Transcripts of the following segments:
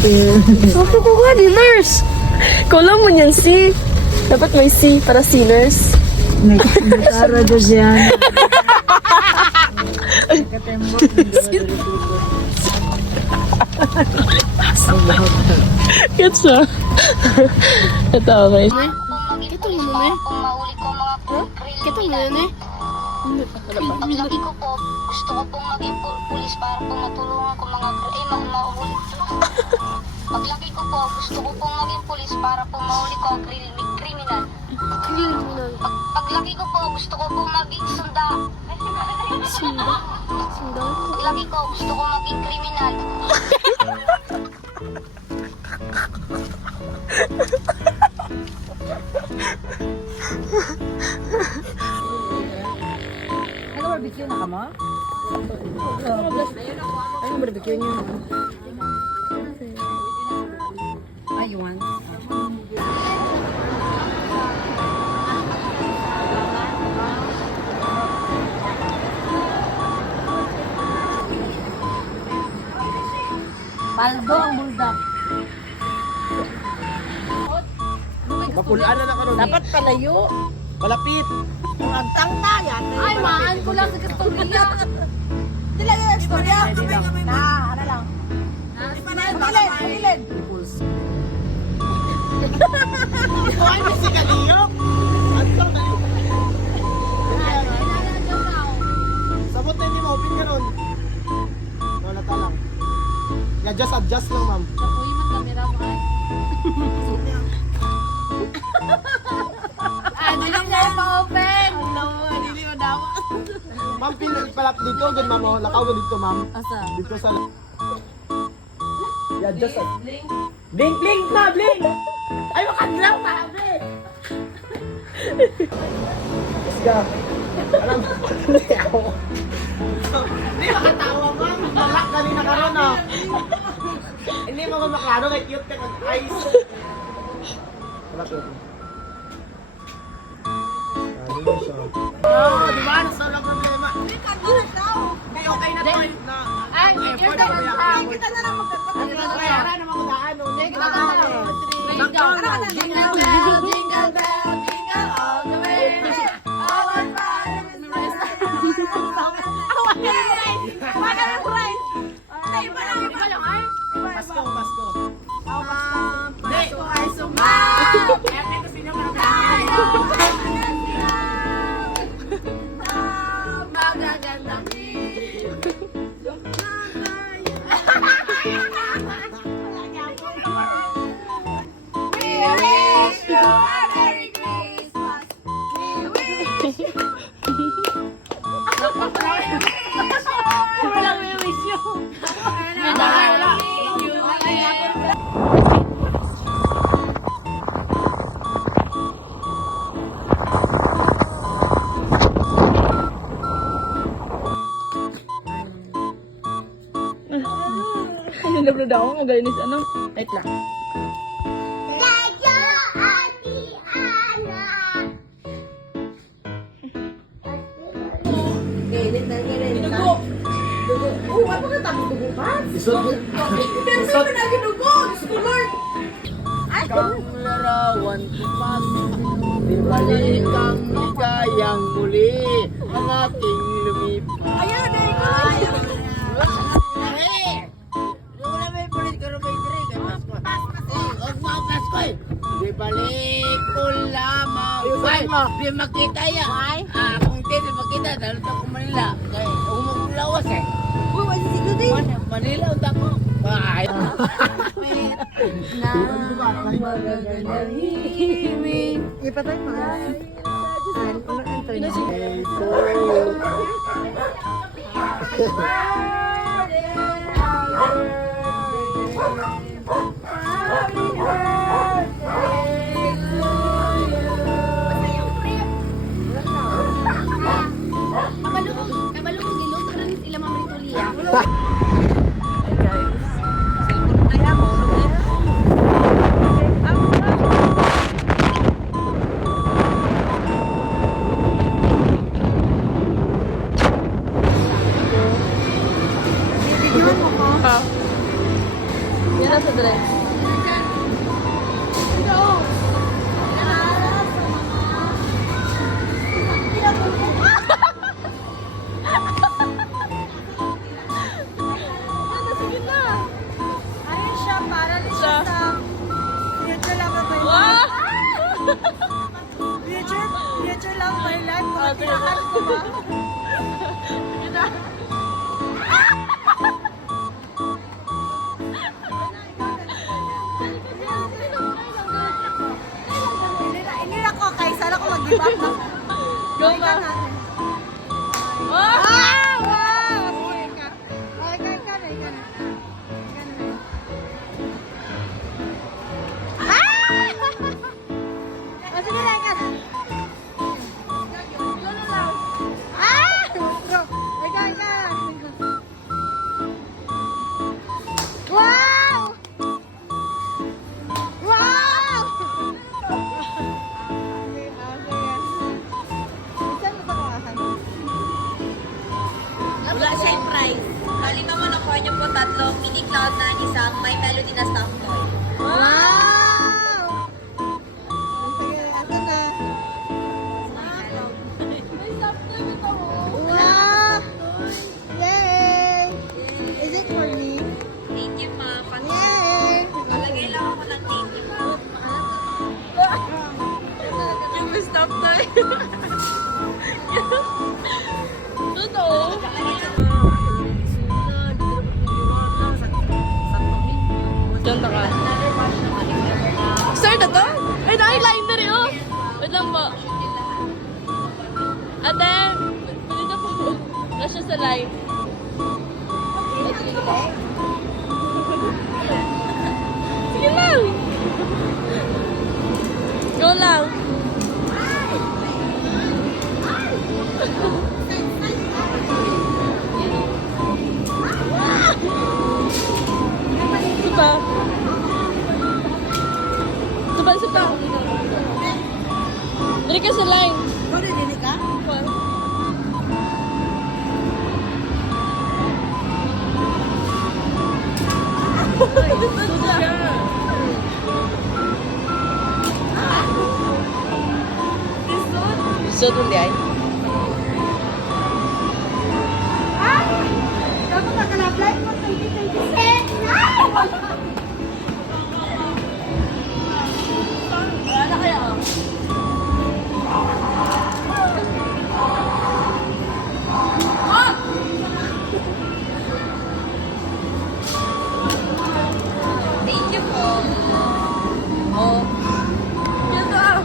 Ako ko nga ni nurse. Kulang mo niyan C. Dapat may C para sinners. Nagkara dyan siya. Get siya. Ito, okay. Kita mo na eh. Kita mo na eh. Paglaki ko po, gusto ko pong maging pulis para po matulungan ko mga mahuli. Paglaki ko po, gusto ko pong maging pulis para po mahuli ko ang kriminal. Paglaki ko po, gusto ko pong maging sunda. Paglaki ko, gusto ko maging kriminal. Barbecue na ka mo? Ano barbecue niyo? You want? Paldo ang bulldog. Mapulaan na karon. Dapat palayo. Malapit. Ang agtang-taya. Ay, maan ko lang sa kastorya. Hindi lang yung kastorya. Ano lang. Pagilid. Ay, may sigaliyok. Sabot na hindi ma-open ka nun. Wala ta lang. Adjust lang, ma'am. Uy, mag-camera mo ay. Ano lang na pa-open? Hello, hindi mo dapat. Ma'am, palap dito. Gan, ma'am. Oh. Lakaw ka dito, ma'am. Asa? Dito sa... I-adjust. Blink, blink na, blink! Ay, makadlaw pa, blink! Let's go. Alam, hindi ako. Hindi makatawa, ma'am. Malak kanina ka ron, ah. Hindi mo maklaro kay cute ka kag eyes. Wala ko. Di ba? Nasa lang problema. Hindi ka doon daw. Hindi, okay na to. Ay, you're the one. Kita na lang magkakatawa. Kaya naman ko daan. Sige, kita na lang. Jingle bell, jingle bell, jingle bell, jingle all the way. Our father is Pasko, Pasko. Pasko ay sumama. Magagandang We wish you a Merry Christmas. We wish you. Walang we wish you. Ano na daw nga ganis ano? Wait lang. Kang larawan ko pas, binalik ang ligayang muli, ang aking lumipas. Ayun, ayun. Wala may pulit ka rin may diri, kay Pasko. Huwag mo ang Pasko eh. Ibalik ko lamang. Ay, di makita yan. Kung hindi makita, dahil ito ko Manila. Kaya, umulawas eh. Uy, wala si Judy. Manila, unta ko. Bye. Ipatay mo. Kabalo kong giluto rin sila mamaritulia. Yan na dyan. Ayun siya, para rin siya sa future love of my life. Wow! Future love of my life. Kung Ah, tinakal ko ba? Hindi ako, kaya sana ko mag-give up na. Go Okay ba? ka natin. Oh! Ah! Wow! Okay ka. Okay ka na, ika na. Ika na. Ah! Oh, sige na, ika na. Ah! Go. Ika, ika. Wow! Wow! Okay, saan mo ba kumakan? Wala siyang price. Bali naman nakuha niyo po tatlong mini cloud na isang may melody na stuffed toy. Wow! Sige, ito na. Wow! Yay! Is it for me? Thank you, ma. Yay! Palagay lang ako ng thank you, ma. Yung may stop toy. Totoo. Ganda ka. Sir, na to? Ay, na-eyeliner eh, oh. Wait lang po. Ate, pwede na po. Wala siya sa line. Sige lang. Go lang. Supa. Supa, supa. Dali ka sa line. Ikaw rin, hindi ka? Suot mo di ay. Dapat nakalaply mo 2026. Wala na kaya oh. Thank you po. Oh. Yan to ah.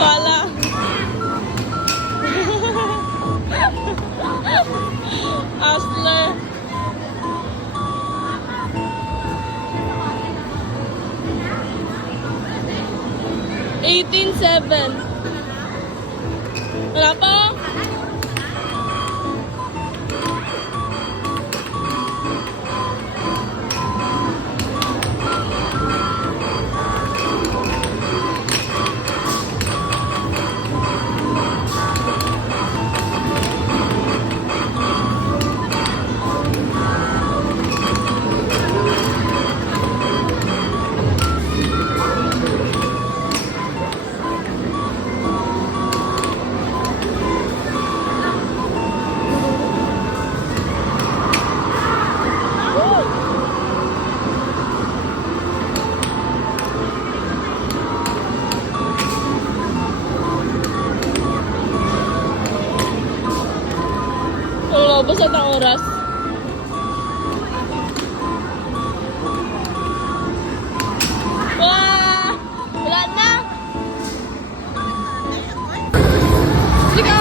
Wala. Hustler. $18,700. Wala pa? Oo, basta ang oras. Wow! Wala na! Sige!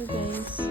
So guys.